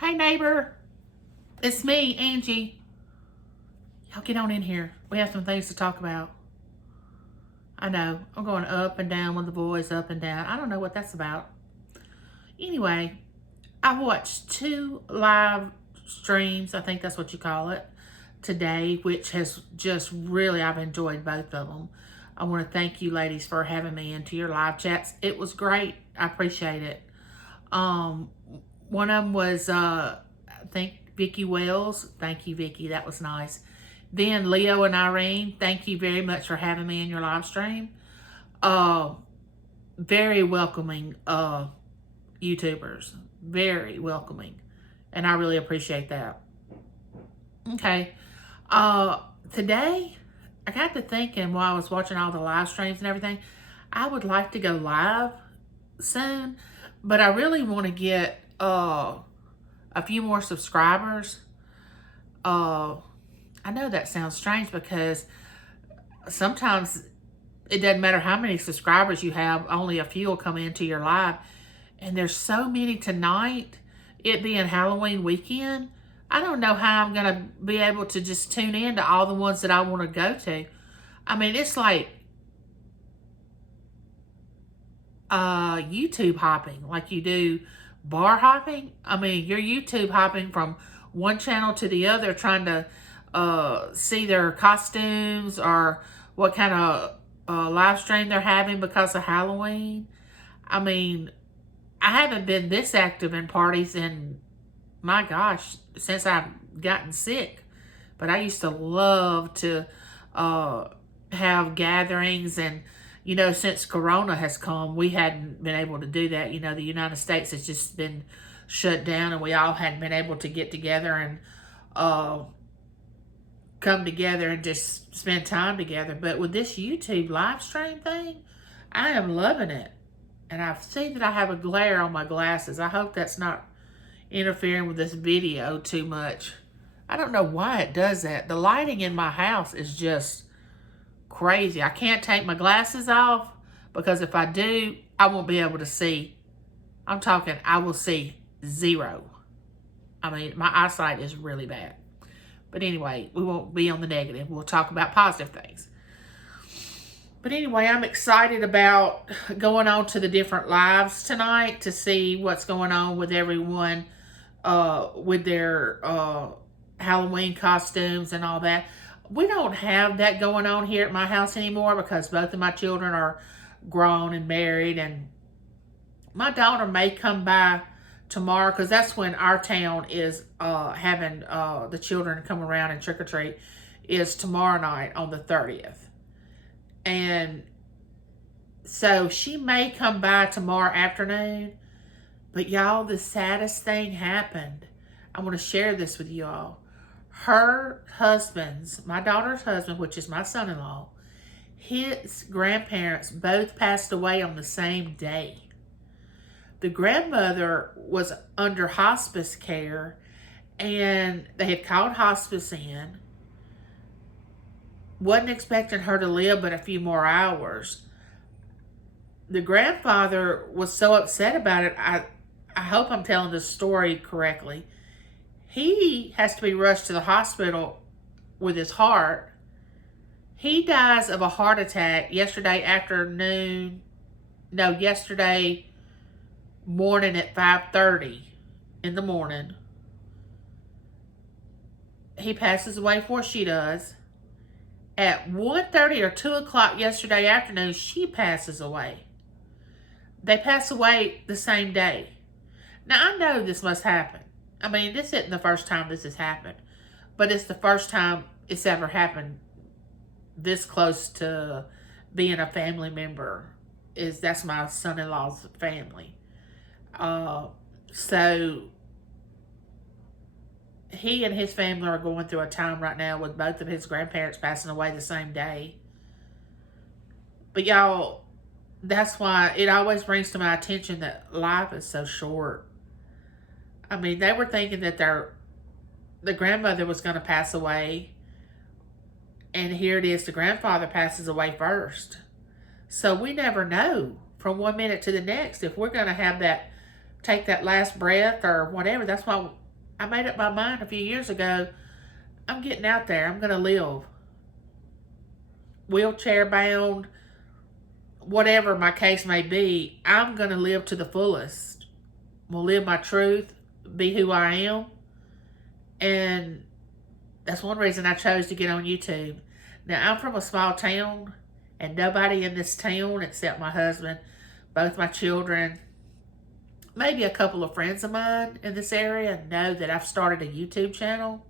Hey neighbor, it's me, Angie. Y'all get on in here. We have some things to talk about. I know, I'm going up and down with the voice, up and down. I don't know what that's about. Anyway, I watched 2 live streams, I think that's what you call it, today, which has just really, I've enjoyed both of them. I want to thank you ladies for having me into your live chats. It was great. I appreciate it. Um, One of them was, I think, Vicki Wells. Thank you, Vicki. That was nice. Then Leo and Irene, thank you very much for having me in your live stream. Very welcoming YouTubers. Very welcoming. And I really appreciate that. Okay. Today, I got to thinking while I was watching all the live streams and everything, I would like to go live soon, but I really want to get a few more subscribers. I know that sounds strange because sometimes it doesn't matter how many subscribers you have, only a few will come into your live. And there's so many tonight, it being Halloween weekend. I don't know how I'm going to be able to just tune in to all the ones that I want to go to. I mean, it's like YouTube hopping, like you do bar hopping. I mean, you're YouTube hopping from one channel to the other, trying to see their costumes or what kind of live stream they're having because of Halloween. I mean, I haven't been this active in parties in, my gosh, since I've gotten sick. But I used to love to have gatherings, and you know, since Corona has come, we hadn't been able to do that. You know, the United States has just been shut down, and we all hadn't been able to get together and come together and just spend time together. But with this YouTube live stream thing, I am loving it. And I see that I have a glare on my glasses. I hope that's not interfering with this video too much. I don't know why it does that. The lighting in my house is just crazy. I can't take my glasses off because if I do, I won't be able to see. I'm talking, I will see zero. I mean, my eyesight is really bad. But anyway, we won't be on the negative. We'll talk about positive things. But anyway, I'm excited about going on to the different lives tonight to see what's going on with everyone with their Halloween costumes and all that. We don't have that going on here at my house anymore because both of my children are grown and married, and my daughter may come by tomorrow because that's when our town is having the children come around and trick-or-treat, is tomorrow night on the 30th. And so she may come by tomorrow afternoon. But y'all, the saddest thing happened. I want to share this with y'all. Her husband's, my daughter's husband, which is my son-in-law, his grandparents both passed away on the same day. The grandmother was under hospice care, and they had called hospice in. Wasn't expecting her to live but a few more hours. The grandfather was so upset about it. I hope I'm telling this story correctly. He has to be rushed to the hospital with his heart. He dies of a heart attack yesterday morning at 5:30 in the morning. He passes away before she does. At 1:30 or 2 o'clock yesterday afternoon, she passes away. They pass away the same day. Now, I know this must happen. I mean, this isn't the first time this has happened, but it's the first time it's ever happened this close to being a family member. That's my son-in-law's family. So he and his family are going through a time right now with both of his grandparents passing away the same day. But y'all, that's why it always brings to my attention that life is so short. I mean, they were thinking that the grandmother was going to pass away, and here it is, the grandfather passes away first. So we never know from one minute to the next if we're going to have that, take that last breath or whatever. That's why I made up my mind a few years ago. I'm getting out there. I'm going to live. Wheelchair bound, whatever my case may be, I'm going to live to the fullest. Will live my truth, be who I am. And that's one reason I chose to get on YouTube. Now, I'm from a small town, and nobody in this town except my husband, both my children, maybe a couple of friends of mine in this area know that I've started a YouTube channel.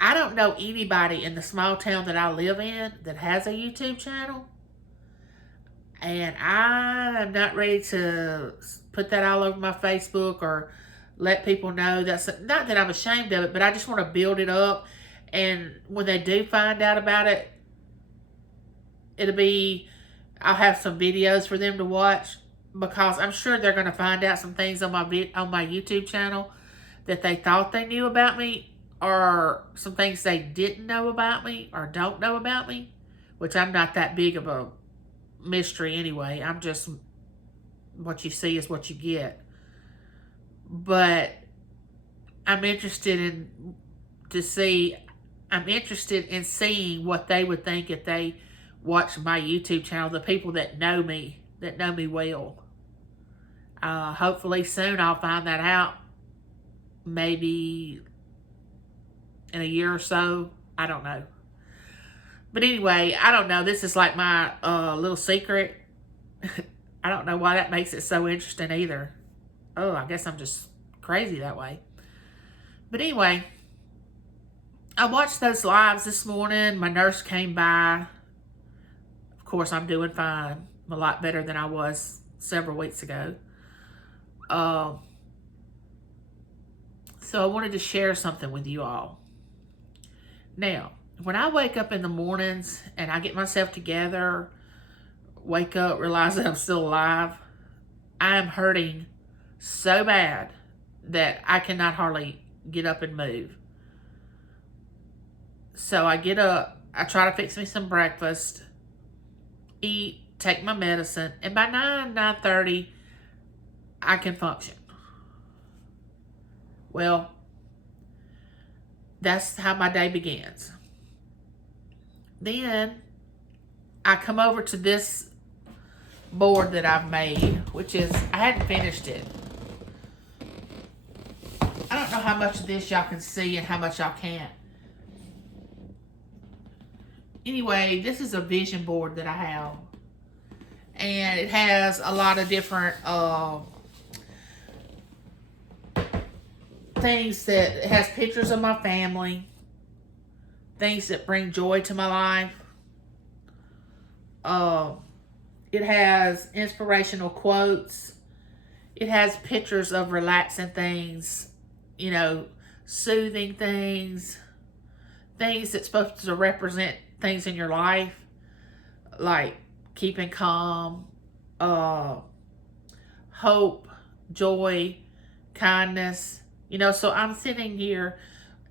I don't know anybody in the small town that I live in that has a YouTube channel. And I am not ready to put that all over my Facebook or let people know. That's not that I'm ashamed of it, but I just want to build it up. And when they do find out about it, I'll have some videos for them to watch, because I'm sure they're going to find out some things on my YouTube channel that they thought they knew about me, or some things they didn't know about me or don't know about me, which I'm not that big of a mystery anyway. I'm just, what you see is what you get. But I'm interested in seeing what they would think if they watch my YouTube channel, the people that know me well. Hopefully soon I'll find that out. Maybe in a year or so. I don't know. But anyway, I don't know. This is like my little secret. I don't know why that makes it so interesting either. Oh, I guess I'm just crazy that way. But anyway, I watched those lives this morning. My nurse came by. Of course, I'm doing fine. I'm a lot better than I was several weeks ago. So I wanted to share something with you all. Now, when I wake up in the mornings and I get myself together, wake up, realize that I'm still alive, I am hurting so bad that I cannot hardly get up and move. So I get up, I try to fix me some breakfast, eat, take my medicine, and by 9:30, I can function. Well, that's how my day begins. Then I come over to this board that I've made, which is, I hadn't finished it. I don't know how much of this y'all can see and how much y'all can't. Anyway, this is a vision board that I have. And it has a lot of different things that, it has pictures of my family, things that bring joy to my life. It has inspirational quotes. It has pictures of relaxing things, soothing things, things that's supposed to represent things in your life, like keeping calm, hope, joy, kindness. So I'm sitting here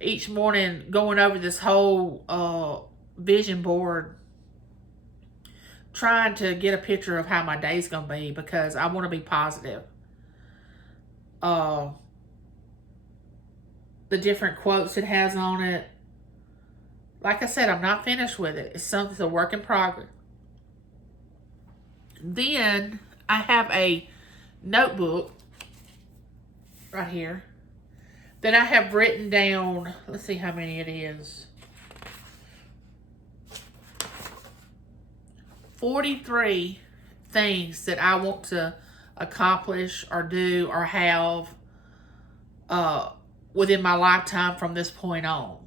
each morning going over this whole vision board, trying to get a picture of how my day's going to be, because I want to be positive. The different quotes it has on it. Like I said, I'm not finished with it. It's a work in progress. Then I have a notebook right here that I have written down. Let's see how many it is. 43 things that I want to accomplish or do or have within my lifetime from this point on.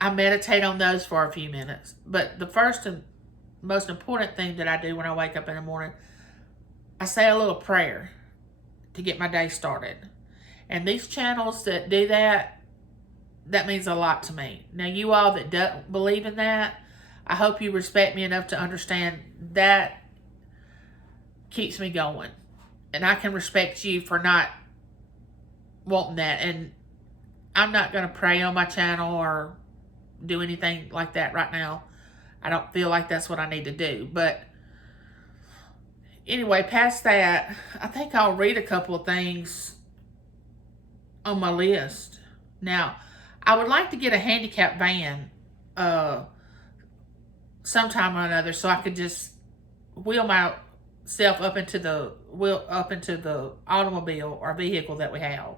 I meditate on those for a few minutes. But the first and most important thing that I do when I wake up in the morning, I say a little prayer to get my day started. And these channels that do that means a lot to me. Now, you all that don't believe in that, I hope you respect me enough to understand that keeps me going. And I can respect you for not wanting that. And I'm not going to pray on my channel or do anything like that right now. I don't feel like that's what I need to do. But anyway, past that, I think I'll read a couple of things on my list. Now, I would like to get a handicap van uh, sometime or another, so I could just wheel myself up into the automobile or vehicle that we have.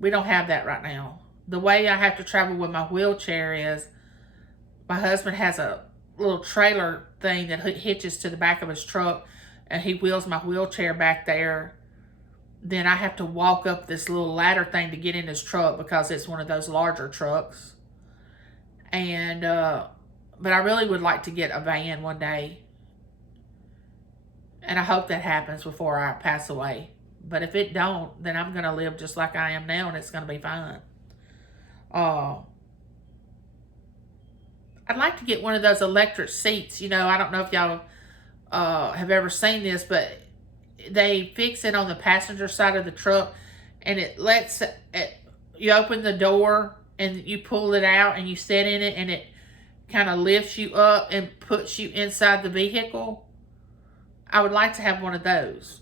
We don't have that right now. The way I have to travel with my wheelchair is my husband has a little trailer thing that hitches to the back of his truck, and he wheels my wheelchair back there. Then I have to walk up this little ladder thing to get in his truck because it's one of those larger trucks. And but I really would like to get a van one day, and I hope that happens before I pass away. But if it don't, then I'm gonna live just like I am now, and it's gonna be fine. Uh, I'd like to get one of those electric seats. I don't know if y'all have ever seen this, but they fix it on the passenger side of the truck, and it lets it. You open the door and you pull it out, and you sit in it, and it kind of lifts you up and puts you inside the vehicle. I would like to have one of those.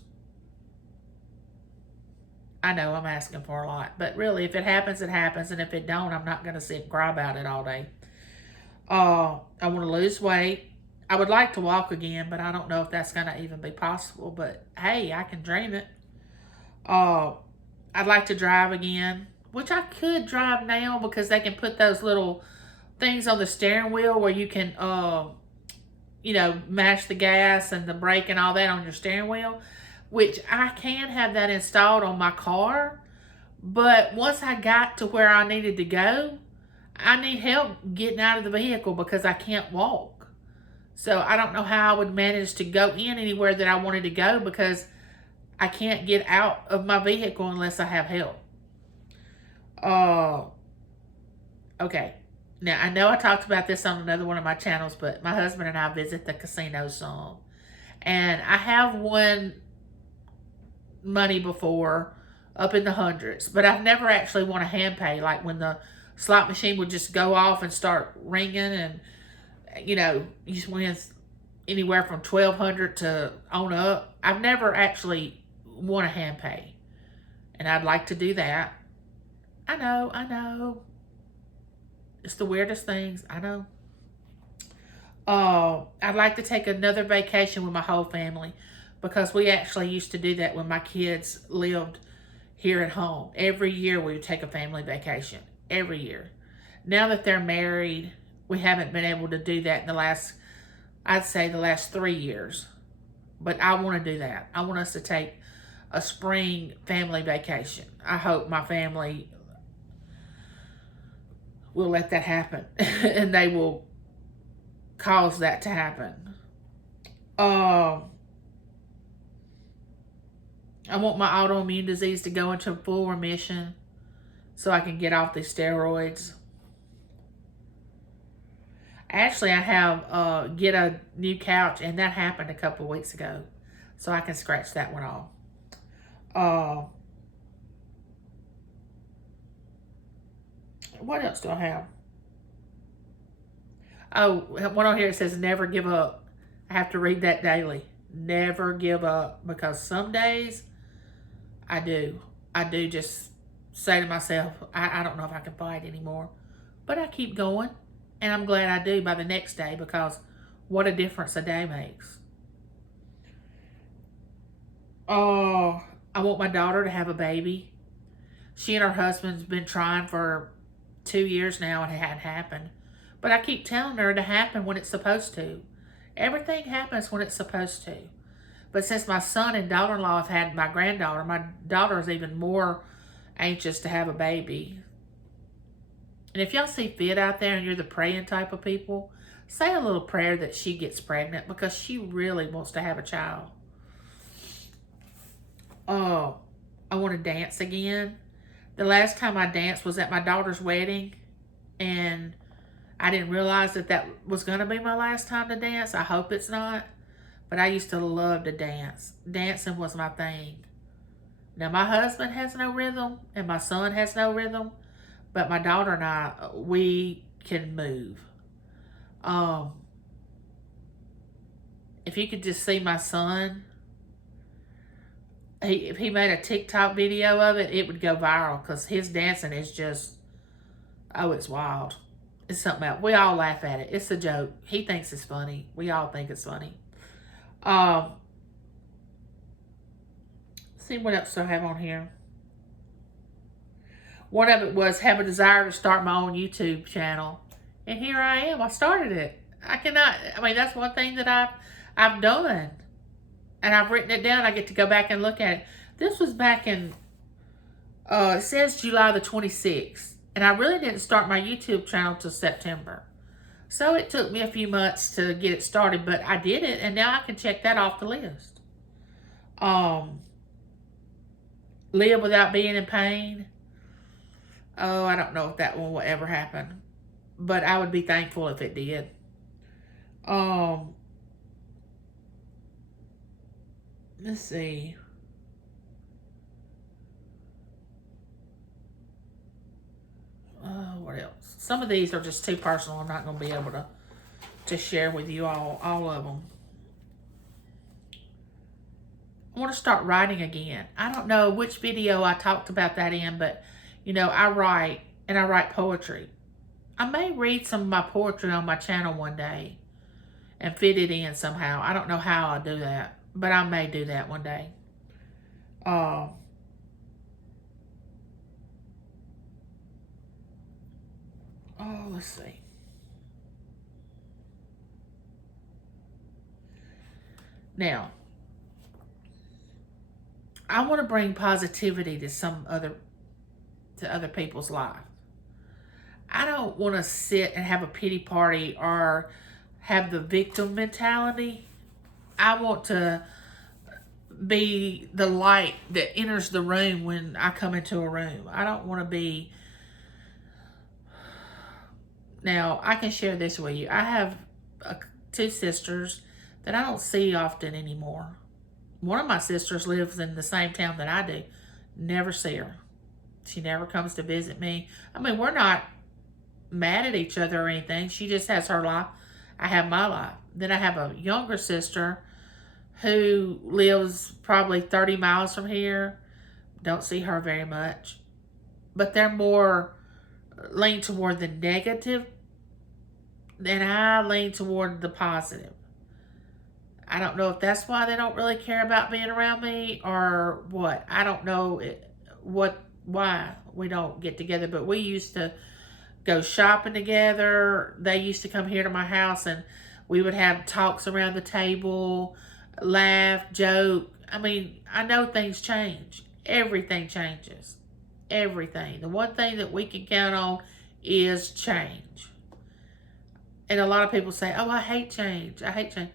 I know I'm asking for a lot, but really, if it happens, it happens, and if it don't, I'm not going to sit and cry about it all day. I want to lose weight. I would like to walk again, but I don't know if that's going to even be possible. But hey, I can dream it. I'd like to drive again, which I could drive now because they can put those little things on the steering wheel where you can, mash the gas and the brake and all that on your steering wheel, which I can have that installed on my car. But once I got to where I needed to go, I need help getting out of the vehicle because I can't walk. So I don't know how I would manage to go in anywhere that I wanted to go because I can't get out of my vehicle unless I have help. Okay. Now, I know I talked about this on another one of my channels, but my husband and I visit the casino some. And I have won money before up in the hundreds, but I've never actually won a hand pay, like when the slot machine would just go off and start ringing, and you just win anywhere from 1,200 to on up. I've never actually won a hand pay, and I'd like to do that. I know. It's the weirdest things, I know. I'd like to take another vacation with my whole family because we actually used to do that when my kids lived here at home. Every year we would take a family vacation. Every year. Now that they're married, we haven't been able to do that in the last 3 years. But I want to do that. I want us to take a spring family vacation. I hope my family will let that happen and they will cause that to happen. I want my autoimmune disease to go into full remission so I can get off these steroids. Actually, I have get a new couch, and that happened a couple weeks ago, so I can scratch that one off. What else do I have? Oh, one on here that says never give up. I have to read that daily. Never give up, because some days I do. I do just say to myself, I don't know if I can fight anymore. But I keep going, and I'm glad I do by the next day, because what a difference a day makes. Oh, I want my daughter to have a baby. She and her husband's been trying for 2 years now, and it hadn't happened. But I keep telling her to happen when it's supposed to. Everything happens when it's supposed to. But since my son and daughter-in-law have had my granddaughter, my daughter is even more anxious to have a baby. And if y'all see fit out there and you're the praying type of people, say a little prayer that she gets pregnant, because she really wants to have a child. Oh, I want to dance again. The last time I danced was at my daughter's wedding, and I didn't realize that was going to be my last time to dance. I hope it's not. But I used to love to dance. Dancing was my thing. Now, my husband has no rhythm, and my son has no rhythm, but my daughter and I, we can move. If you could just see my son, if he made a TikTok video of it, it would go viral because his dancing is just, oh, it's wild. It's something else. We all laugh at it. It's a joke. He thinks it's funny. We all think it's funny. See what else I have on here. One of it was have a desire to start my own YouTube channel. And here I am. I started it. That's one thing that I've done. And I've written it down. I get to go back and look at it. This was back in, it says July the 26th. And I really didn't start my YouTube channel till September. So it took me a few months to get it started, but I did it, and now I can check that off the list. Live without being in pain. Oh, I don't know if that one will ever happen, but I would be thankful if it did. Let's see. What else? Some of these are just too personal. I'm not going to be able to share with you all of them. I want to start writing again. I don't know which video I talked about that in, but, I write, and I write poetry. I may read some of my poetry on my channel one day and fit it in somehow. I don't know how I'll do that, but I may do that one day. Let's see. Now, I want to bring positivity to other people's life. I don't want to sit and have a pity party or have the victim mentality. I want to be the light that enters the room when I come into a room. I don't want to be... Now, I can share this with you. I have two sisters that I don't see often anymore. One of my sisters lives in the same town that I do. Never see her. She never comes to visit me. We're not mad at each other or anything. She just has her life. I have my life. Then I have a younger sister who lives probably 30 miles from here. Don't see her very much. But they're more lean toward the negative than I lean toward the positive. I don't know if that's why they don't really care about being around me or what. I don't know why we don't get together, but we used to go shopping together. They used to come here to my house and we would have talks around the table, laugh, joke. I know things change. Everything changes. Everything. The one thing that we can count on is change. And a lot of people say, oh, I hate change. I hate change.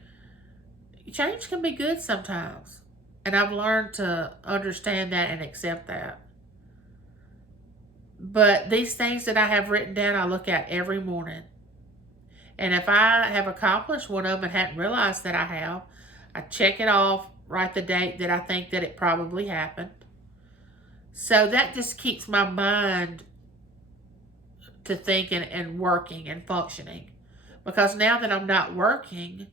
Change can be good sometimes. And I've learned to understand that and accept that. But these things that I have written down, I look at every morning. And if I have accomplished one of them and hadn't realized that I have, I check it off, write the date that I think that it probably happened. So that just keeps my mind to thinking and working and functioning. Because now that I'm not working,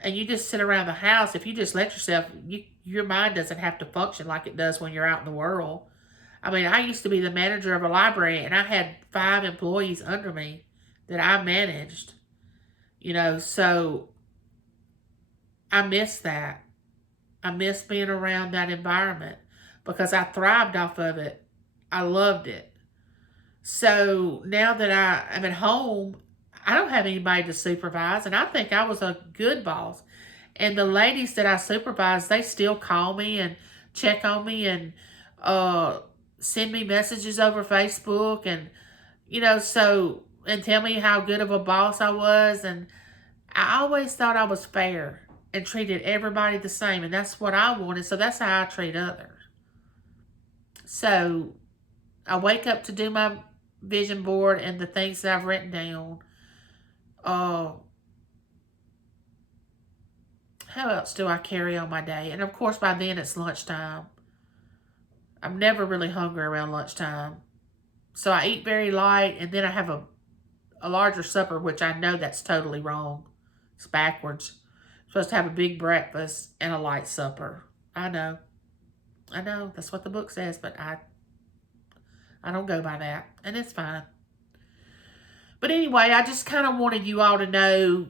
and you just sit around the house, if you just let yourself, your mind doesn't have to function like it does when you're out in the world. I used to be the manager of a library, and I had 5 employees under me that I managed. So I miss that. I miss being around that environment because I thrived off of it. I loved it. So now that I am at home, I don't have anybody to supervise, and I think I was a good boss. And the ladies that I supervise, they still call me and check on me and send me messages over Facebook and, and tell me how good of a boss I was. And I always thought I was fair and treated everybody the same, and that's what I wanted, so that's how I treat others. So I wake up to do my vision board and the things that I've written down. How else do I carry on my day? And of course, by then it's lunchtime. I'm never really hungry around lunchtime. So I eat very light, and then I have a larger supper, which I know that's totally wrong. It's backwards. I'm supposed to have a big breakfast and a light supper. I know. I know that's what the book says, but I don't go by that, and it's fine. But anyway, I just kind of wanted you all to know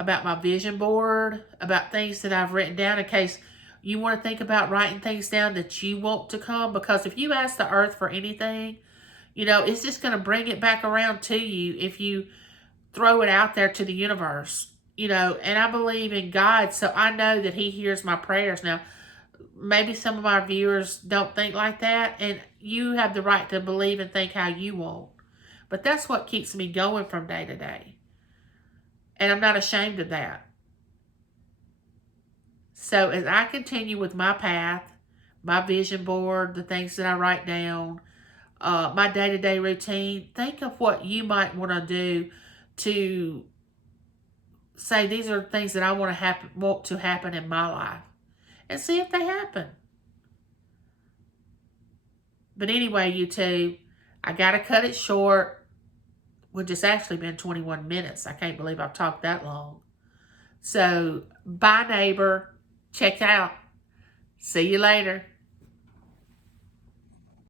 about my vision board, about things that I've written down in case you want to think about writing things down that you want to come. Because if you ask the earth for anything, it's just going to bring it back around to you if you throw it out there to the universe, and I believe in God, so I know that he hears my prayers. Now, maybe some of our viewers don't think like that, and you have the right to believe and think how you want. But that's what keeps me going from day to day. And I'm not ashamed of that. So as I continue with my path, my vision board, the things that I write down, my day-to-day routine, think of what you might want to do to say these are things that I want to happen in my life, and see if they happen. But anyway, YouTube, I gotta cut it short. Which it's actually been 21 minutes. I can't believe I've talked that long. So, bye, neighbor. Check out. See you later.